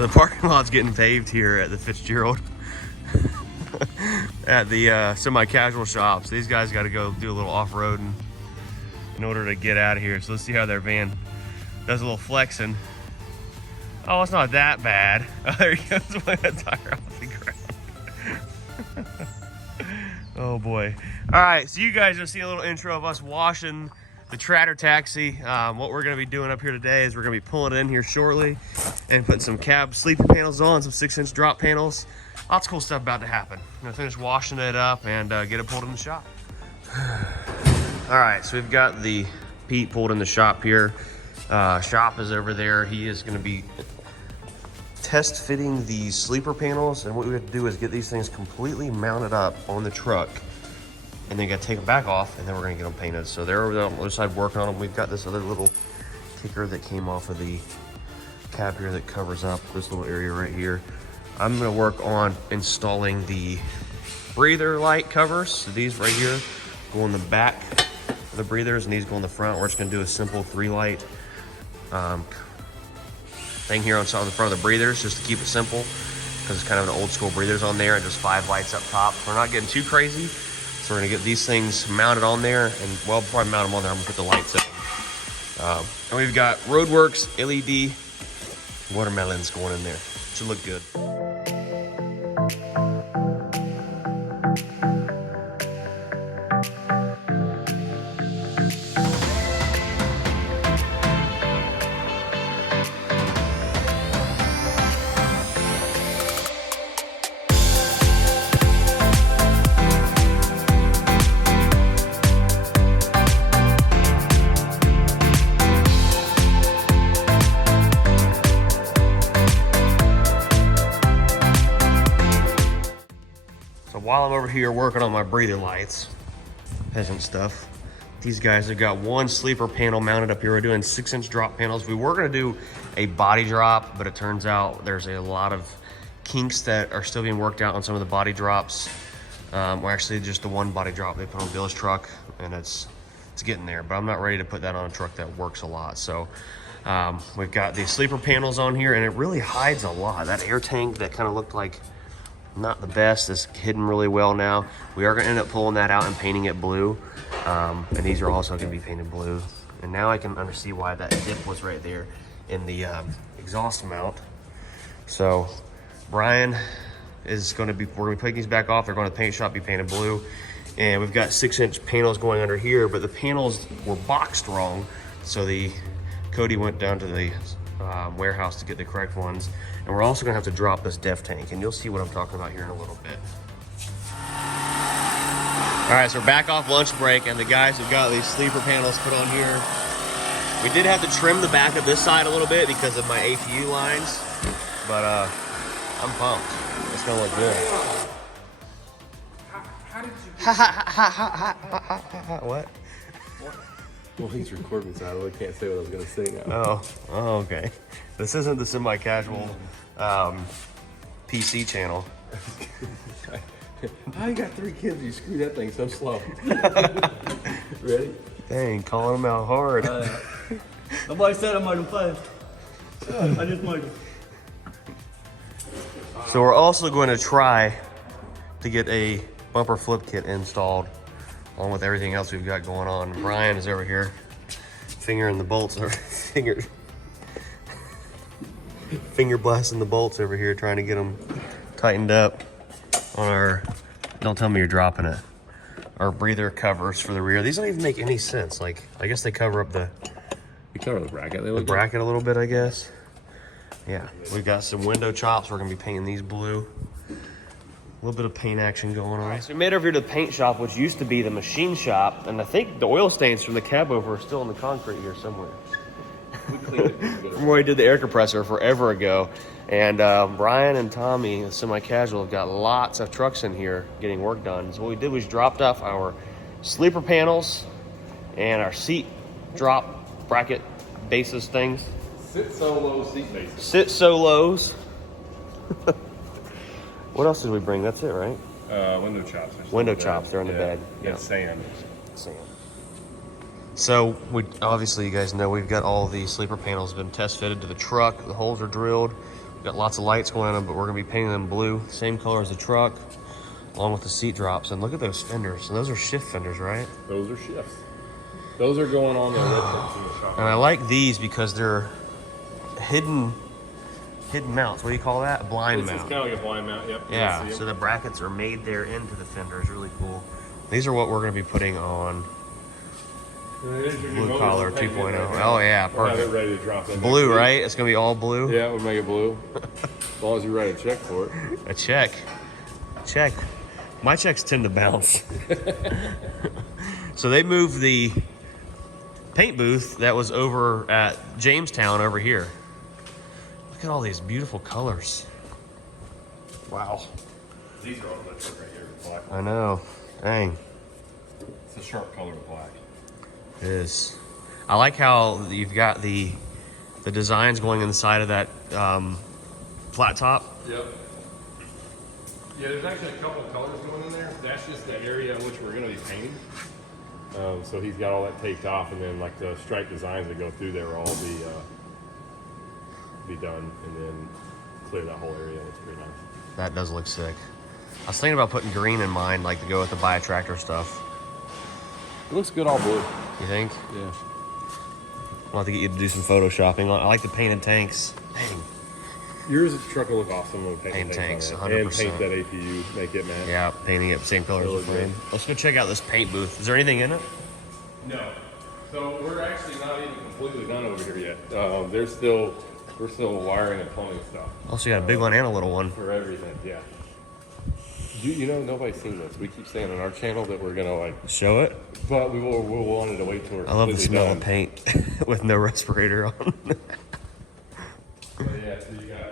So the parking lot's getting paved here at the Fitzgerald at the semi-casual shops. These guys got to go do a little off-roading in order to get out of here. So let's see how their van does a little flexing. Oh, it's not that bad. Oh, there he goes, with that tire off the ground. Oh boy. All right, so you guys just see a little intro of us washing the Tractor Taxi. What we're gonna be doing up here today is we're gonna be pulling it in here shortly and putting some cab sleeper panels on, some 6-inch drop panels. Lots of cool stuff about to happen. I'm gonna finish washing it up and get it pulled in the shop. All right, so we've got the Pete pulled in the shop here. Shop is over there. He is gonna be test fitting these sleeper panels, and what we have to do is get these things completely mounted up on the truck, and then got to take them back off, and then we're gonna get them painted. So they're over there on the other side working on them. We've got this other little kicker that came off of the cab here that covers up this little area right here. I'm gonna work on installing the breather light covers. So these right here go in the back of the breathers, and these go in the front. We're just gonna do a simple 3-light thing here on the front of the breathers, just to keep it simple, because it's kind of an old school breathers on there, and just 5 lights up top. We're not getting too crazy, so we're gonna get these things mounted on there, and well, before I mount them on there, I'm gonna put the lights up. And we've got Roadworks LED watermelons going in there. Should look good. While I'm over here working on my breather lights, peasant stuff, these guys have got one sleeper panel mounted up here. We're doing 6-inch drop panels. We were gonna do a body drop, but it turns out there's a lot of kinks that are still being worked out on some of the body drops. Or actually just the one body drop they put on Bill's truck, and it's getting there, but I'm not ready to put that on a truck that works a lot. So we've got these sleeper panels on here, and it really hides a lot. That air tank that kind of looked like not the best is hidden really well now. We are gonna end up pulling that out and painting it blue. And these are also gonna be painted blue. And now I can see why that dip was right there in the exhaust mount. So Brian is we're gonna be putting these back off. They're going to the paint shop, be painted blue. And we've got 6-inch panels going under here, but the panels were boxed wrong. So Cody went down to the warehouse to get the correct ones. And we're also gonna have to drop this def tank, and you'll see what I'm talking about here in a little bit. All right, so we're back off lunch break, and the guys have got these sleeper panels put on here. We did have to trim the back of this side a little bit because of my APU lines, but I'm pumped. It's gonna look good. How did you What? Well, he's recording, so I really can't say what I was going to say now. Oh, okay. This isn't the semi-casual PC channel. I got 3 kids. You screw that thing so slow. Ready? Dang, calling them out hard. Nobody said I made them fast. I just made them. So we're also going to try to get a bumper flip kit installed, along with everything else we've got going on. Brian is over here fingering the bolts, or finger blasting the bolts over here, trying to get them tightened up on our, don't tell me you're dropping it, our breather covers for the rear. These don't even make any sense. Like, I guess they cover up the bracket. The bracket a little bit, I guess. Yeah, we've got some window chops. We're gonna be painting these blue. A little bit of paint action going on. All right, so we made it over here to the paint shop, which used to be the machine shop, and I think the oil stains from the cab over are still in the concrete here somewhere. We cleaned it. From where we did the air compressor forever ago. And Brian and Tommy, the semi-casual, have got lots of trucks in here getting work done. So what we did was dropped off our sleeper panels and our seat drop bracket bases things. Sit solo seat bases. Sit solos. What else did we bring? That's it, right? Window chops. Window chops, they're on the bed. Yeah, sand. So obviously you guys know we've got all the sleeper panels been test fitted to the truck. The holes are drilled. Got lots of lights going on them, but we're gonna be painting them blue. Same color as the truck, along with the seat drops. And look at those fenders. And those are shift fenders, right? Those are shifts. Those are going on the electrics in the shop. And I like these because they're hidden mounts. What do you call that? A blind mount. It's kind of like a blind mount, yep. Yeah, so the brackets are made there into the fender. It's really cool. These are what we're gonna be putting on blue collar 2.0. Oh yeah, We'll have it perfect. ready to drop in Blue, next week. right? It's gonna be all blue. Yeah, we'll make it blue. As long as you write a check for it. A check. Check. My checks tend to bounce. So they moved the paint booth that was over at Jamestown over here. Look at all these beautiful colors. Wow. These are all electric right here, black. I know. Dang. It's a sharp color of black. It is. I like how you've got the designs going inside of that flat top. Yep. Yeah, there's actually a couple of colors going in there. That's just the area in which we're going to be painting. So he's got all that taped off, and then like the stripe designs that go through there will all be done, and then clear that whole area. It's pretty nice. That does look sick. I was thinking about putting green in mine, like to go with the buy a tractor stuff. It looks good all blue. You think? Yeah. I'll have to get you to do some photoshopping. I like the painted tanks. Dang. Yours truck will look awesome when we paint Paint the tanks, on it. And 100%. paint that APU, make it matte. Yeah, painting it same color as the Really frame. good. Let's go check out this paint booth. Is there anything in it? No. So we're actually not even completely done over here yet. We're still wiring and plumbing stuff Also, you got a big one and a little one. for everything. Yeah. You know, nobody's seen this. We keep saying on our channel that we're gonna like, Show it. but we wanted to wait till we're I love the completely smell done. of paint with no respirator on. But yeah, so you got.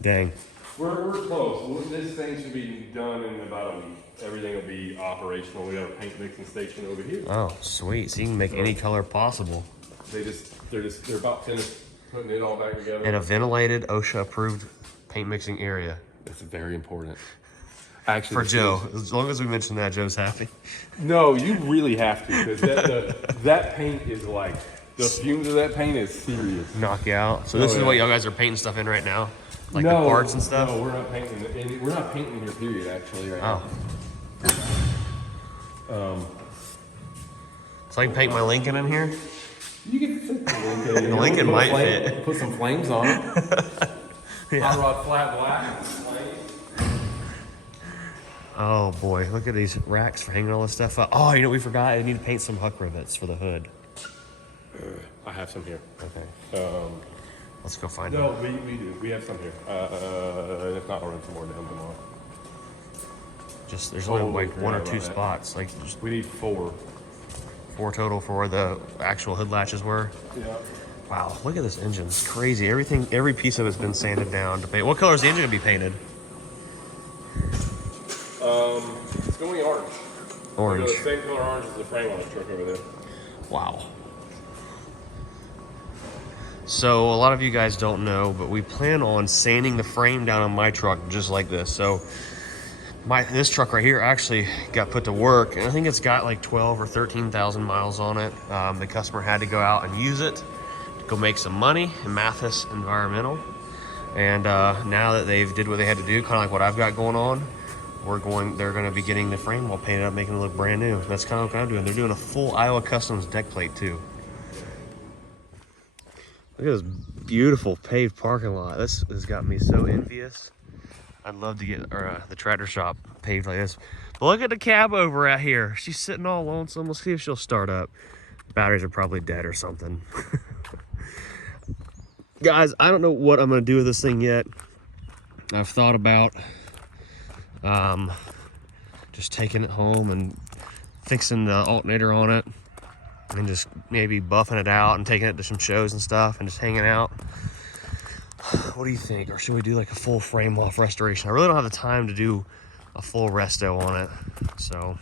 Dang. We're close. This thing should be done in about a week. Everything will be operational. We have a paint mixing station over here. Oh, sweet. So you can make any color possible. They're about finished putting it all back together. In a ventilated, OSHA approved paint mixing area. That's very important. Actually, For Joe. As long as we mention that, Joe's happy. No, you really have to, because that paint is like, the fumes of that paint is serious. Knock you out. So this is yeah. what y'all guys are painting stuff in right now? Like the parts and stuff? No, we're not painting. We're not painting here, period, actually, right Oh. now. So I can paint my Lincoln in here? You can fit the Lincoln. The Lincoln might fit. Put some flames on it. Hot rod flat black. Oh boy, look at these racks for hanging all this stuff up. Oh, you know what we forgot? I need to paint some huck rivets for the hood. I have some here. Okay. Let's go find No, them. we do. We have some here. If not, I'll run some more down tomorrow. Just there's only like Holy one or crap, two about that. spots. Like just We need 4. 4 total for where the actual hood latches were. Yeah. Wow, look at this engine. It's crazy. Every piece of it's been sanded down to paint. What color is the engine gonna be painted? It's going orange. Orange. The same color orange as the frame on the truck over there. Wow. So a lot of you guys don't know, but we plan on sanding the frame down on my truck just like this. So this truck right here actually got put to work, and I think it's got like 12 or 13,000 miles on it. The customer had to go out and use it to go make some money in Mathis Environmental. And now that they've did what they had to do, kind of like what I've got going on, they're going to be getting the frame all painted up, making it look brand new. That's kind of what I'm doing. They're doing a full Iowa Customs deck plate too. Look at this beautiful paved parking lot. This has got me so envious. I'd love to get the tractor shop paved like this. But look at the cab over out here. She's sitting all lonesome. Let's see if she'll start up. Batteries are probably dead or something. Guys, I don't know what I'm going to do with this thing yet. I've thought about just taking it home and fixing the alternator on it and just maybe buffing it out and taking it to some shows and stuff and just hanging out. What do you think? Or should we do like a full frame off restoration? I really don't have the time to do a full resto on it. So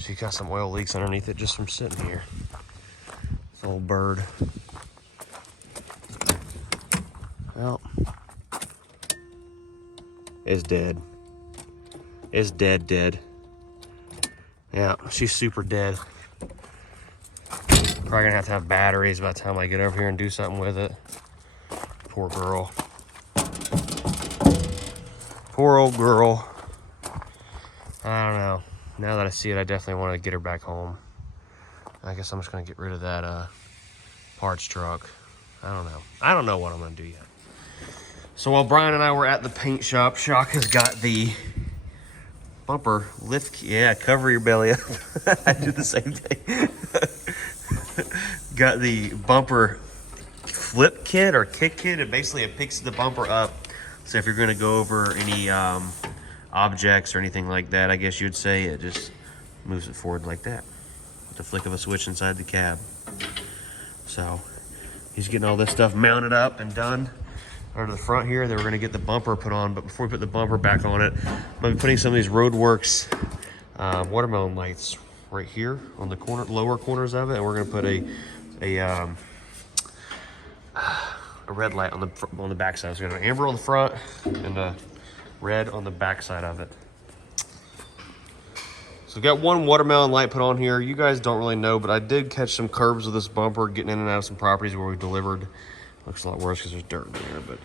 she got some oil leaks underneath it just from sitting here. This old bird. Well, it's dead. It's dead. Yeah, she's super dead. Probably gonna have to have batteries by the time I get over here and do something with it. Poor girl. Poor old girl. I don't know. Now that I see it, I definitely want to get her back home. I guess I'm just going to get rid of that parts truck. I don't know what I'm going to do yet. So while Brian and I were at the paint shop, Shaka's got the bumper lift. Yeah, cover your belly up. I did the same thing. Got the bumper flip kit or kick kit. It picks the bumper up. So if you're going to go over any objects or anything like that, I guess you'd say, it just moves it forward like that with the flick of a switch inside the cab. So he's getting all this stuff mounted up and done under the front here. Then we're going to get the bumper put on. But before we put the bumper back on it, I'm going to be putting some of these Roadworks watermelon lights right here on the lower corners of it, and we're going to put a red light on the back side. So we're going to amber on the front and a red on the back side of it. So we've got one watermelon light put on here. You guys don't really know, but I did catch some curbs with this bumper getting in and out of some properties where we delivered. Looks a lot worse because there's dirt in there,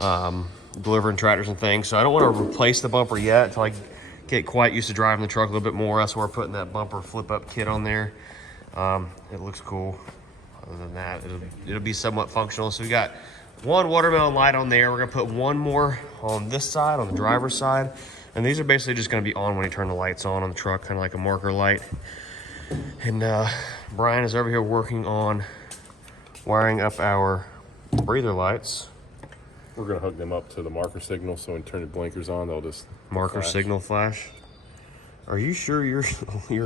but delivering tractors and things. So I don't want to replace the bumper yet until I get quite used to driving the truck a little bit more. That's why we're putting that bumper flip up kit on there. It looks cool. Other than that, it'll be somewhat functional. So we got one watermelon light on there. We're gonna put one more on this side, on the driver's side. And these are basically just gonna be on when you turn the lights on the truck, kind of like a marker light. And Brian is over here working on wiring up our breather lights. We're gonna hook them up to the marker signal, so when you turn the blinkers on, they'll just marker flash. Signal flash. Are you sure you're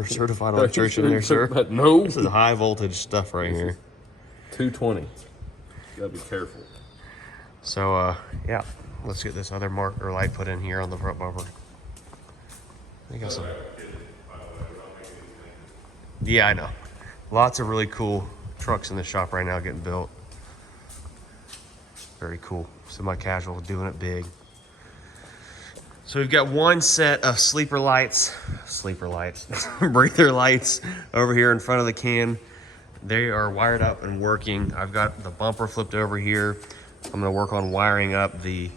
a certified electrician there, sir? But no. This is high voltage stuff right here. 220. You gotta be careful. So yeah, let's get this other marker light put in here on the front bumper. I got some. Yeah, I know. Lots of really cool trucks in the shop right now getting built. Very cool. Semi-casual, doing it big. So we've got one set of sleeper lights, breather lights over here in front of the can. They are wired up and working. I've got the bumper flipped over here. I'm gonna work on wiring up the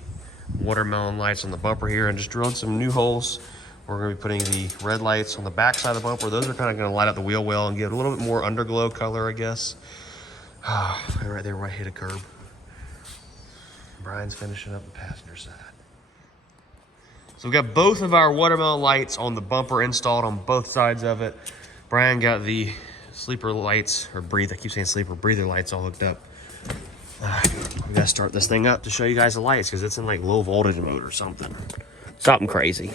watermelon lights on the bumper here and just drilling some new holes. We're gonna be putting the red lights on the back side of the bumper. Those are kind of gonna light up the wheel well and give it a little bit more underglow color, I guess. Right there where I hit a curb. Brian's finishing up the passenger side. So we've got both of our watermelon lights on the bumper installed on both sides of it. Brian got the sleeper lights, or breather lights all hooked up. We gotta start this thing up to show you guys the lights because it's in like low voltage mode or something. Something crazy.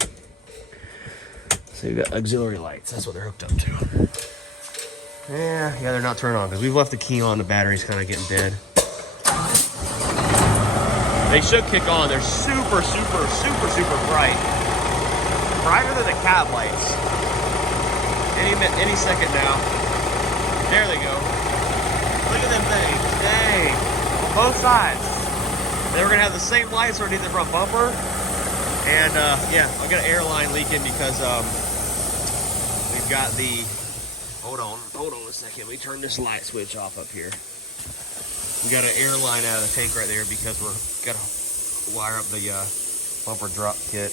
So you got auxiliary lights, that's what they're hooked up to. Yeah, they're not turned on because we've left the key on, the battery's kind of getting dead. They should kick on. They're super, super, super, super bright. Brighter than the cab lights. Any second now. There they go. Look at them things. Dang. On both sides. They were going to have the same lights underneath the front bumper. And yeah, I got an air line leaking because we've got the... Hold on a second. Let me turn this light switch off up here. We got an air line out of the tank right there because we're got to wire up the bumper drop kit.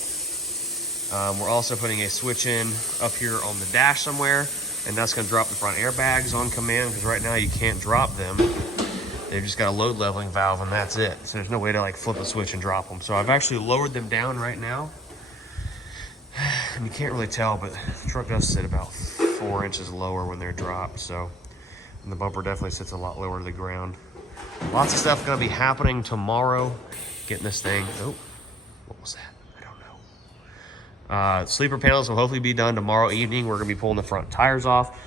We're also putting a switch in up here on the dash somewhere, and that's going to drop the front airbags on command because right now you can't drop them. They've just got a load leveling valve and that's it. So there's no way to like flip a switch and drop them. So I've actually lowered them down right now. And you can't really tell, but the truck does sit about 4 inches lower when they're dropped. So and the bumper definitely sits a lot lower to the ground. Lots of stuff gonna be happening tomorrow. Getting this thing, oh, what was that? I don't know. Sleeper panels will hopefully be done tomorrow evening. We're gonna be pulling the front tires off,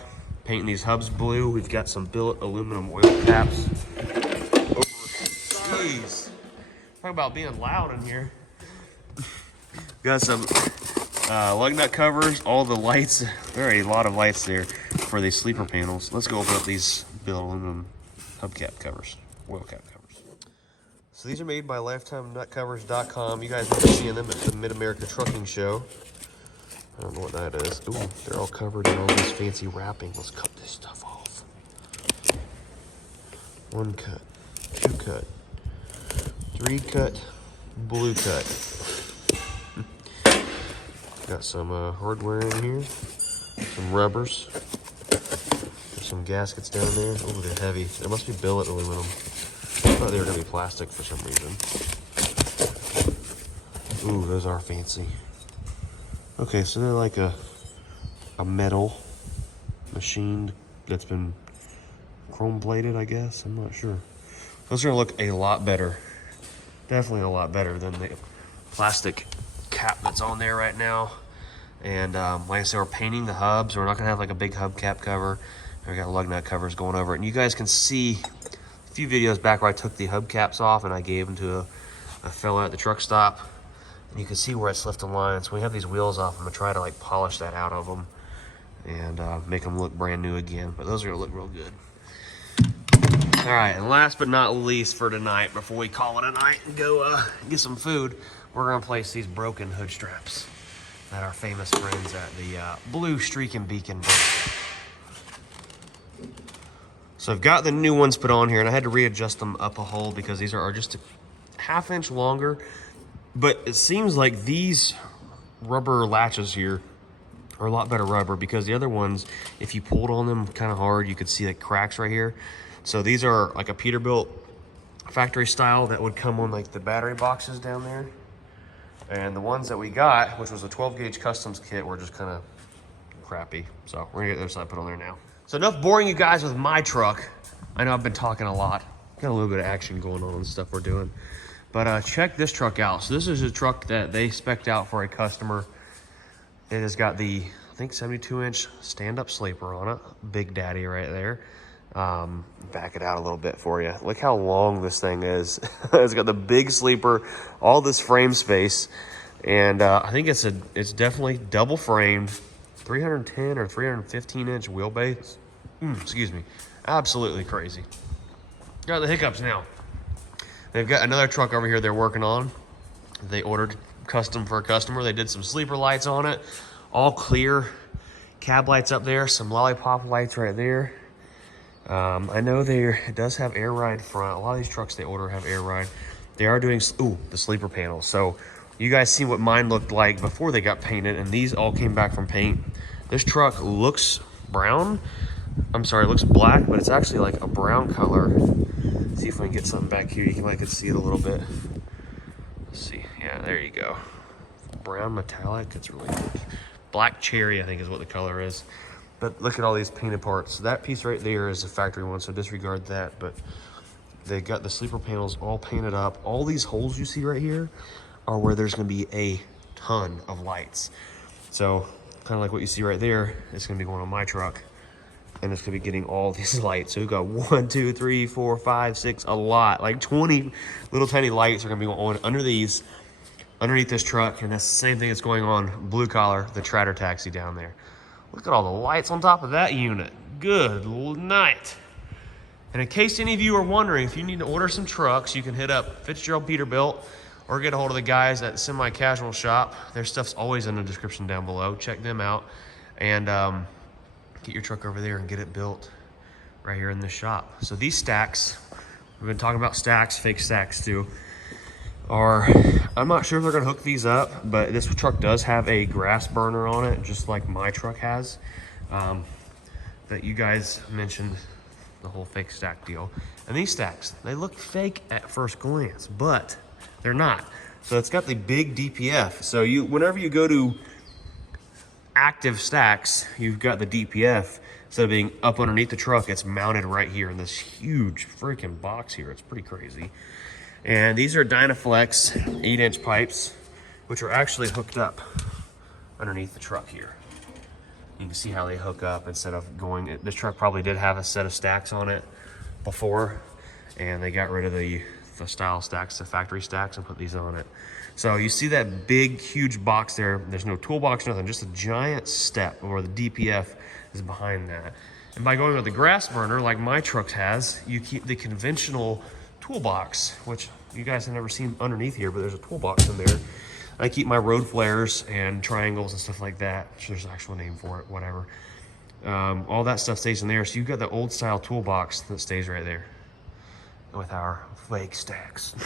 painting these hubs blue. We've got some billet aluminum oil caps. Jeez, talk about being loud in here. Got some lug nut covers, all the lights. There are a lot of lights there for these sleeper panels. Let's go open up these billet aluminum hubcap covers. Oil cap covers. So these are made by LifetimeNutCovers.com. You guys will be seeing them at the Mid-America Trucking Show. I don't know what that is. Ooh, they're all covered in all this fancy wrapping. Let's cut this stuff off. 1 cut, 2 cut, 3 cut, blue cut. Got some hardware in here, some rubbers, there's some gaskets down there. Oh, they're heavy. It must be billet aluminum. I thought they were gonna be plastic for some reason. Ooh, those are fancy. Okay, so they're like a metal machined that's been chrome plated, I guess. I'm not sure. Those are gonna look a lot better. Definitely a lot better than the plastic cap that's on there right now. And like I said, we're painting the hubs. We're not gonna have like a big hubcap cover. We got lug nut covers going over it. And you guys can see a few videos back where I took the hubcaps off and I gave them to a fella at the truck stop. And you can see where it's left the line. So we have these wheels off. I'm gonna try to like polish that out of them and make them look brand new again. But those are gonna look real good. All right, and last but not least for tonight, before we call it a night and go get some food, we're gonna place these broken hood straps that our famous friends at the Blue Streak and Beacon built. So I've got the new ones put on here, and I had to readjust them up a hole because these are just a ½ inch longer. But it seems like these rubber latches here are a lot better rubber, because the other ones, if you pulled on them kind of hard, you could see like cracks right here. So these are like a Peterbilt factory style that would come on like the battery boxes down there. And the ones that we got, which was a 12 gauge customs kit, were just kind of crappy. So we're gonna get the other side put on there now. So enough boring you guys with my truck. I know I've been talking a lot. Got a little bit of action going on and stuff we're doing. But check this truck out. So this is a truck that they spec'd out for a customer. It has got the, I think, 72-inch stand-up sleeper on it. Big Daddy right there. Back it out a little bit for you. Look how long this thing is. It's got the big sleeper, all this frame space, and I think it's definitely double framed, 310 or 315-inch wheelbase. Excuse me. Absolutely crazy. Got the hiccups now. They've got another truck over here they're working on. They ordered custom for a customer. They did some sleeper lights on it, all clear cab lights up there, some lollipop lights right there. I know it does have air ride front. A lot of these trucks they order have air ride. They are doing, the sleeper panels. So you guys see what mine looked like before they got painted, and these all came back from paint. This truck looks brown. I'm sorry, it looks black, but it's actually like a brown color. Let's see if we can get something back here. You can see it a little bit. Let's see. Yeah, there you go. Brown metallic. It's really good. Black cherry, I think, is what the color is. But look at all these painted parts. That piece right there is a factory one, so disregard that. But they got the sleeper panels all painted up. All these holes you see right here are where there's gonna be a ton of lights. So kind of like what you see right there, it's gonna be going on my truck, and it's gonna be getting all these lights. So we've got 1, 2, 3, 4, 5, 6, a lot, like 20 little tiny lights are gonna be going underneath this truck, and that's the same thing that's going on blue collar, the Trader taxi down there. Look at all the lights on top of that unit. Good night. And in case any of you are wondering, if you need to order some trucks, you can hit up Fitzgerald Peterbilt or get a hold of the guys at Semi Casual Shop. Their stuff's always in the description down below. Check them out and get your truck over there and get it built right here in the shop. So these stacks, we've been talking about stacks, fake stacks too, I'm not sure if they're gonna hook these up, but this truck does have a grass burner on it, just like my truck has. That you guys mentioned the whole fake stack deal. And these stacks, they look fake at first glance, but they're not. So it's got the big DPF. So whenever you go to active stacks, you've got the DPF. Instead of being up underneath the truck, it's mounted right here in this huge freaking box here. It's pretty crazy. And these are Dynaflex 8-inch pipes, which are actually hooked up underneath the truck here. You can see how they hook up instead of going, this truck probably did have a set of stacks on it before, and they got rid of the style stacks, the factory stacks, and put these on it. So you see that big, huge box there. There's no toolbox, nothing, just a giant step where the DPF is behind that. And by going with the grass burner, like my truck has, you keep the conventional toolbox, which you guys have never seen underneath here, but there's a toolbox in there. I keep my road flares and triangles and stuff like that. There's an actual name for it, whatever. All that stuff stays in there. So you've got the old style toolbox that stays right there with our fake stacks.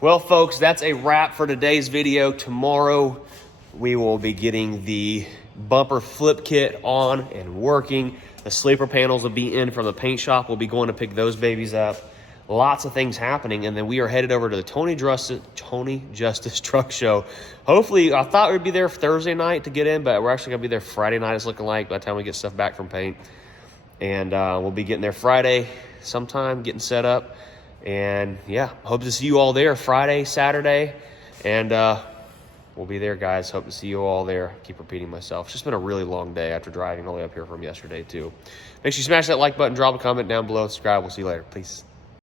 Well, folks, that's a wrap for today's video. Tomorrow we will be getting the bumper flip kit on and working. The sleeper panels will be in from the paint shop. We'll be going to pick those babies up. Lots of things happening, and then we are headed over to the Tony Justice Truck Show. Hopefully, I thought we'd be there Thursday night to get in, but we're actually going to be there Friday night, it's looking like, by the time we get stuff back from paint. And we'll be getting there Friday sometime, getting set up. And, yeah, hope to see you all there Friday, Saturday. And we'll be there, guys. Hope to see you all there. Keep repeating myself. It's just been a really long day after driving all the way up here from yesterday, too. Make sure you smash that like button, drop a comment down below, subscribe. We'll see you later. Peace.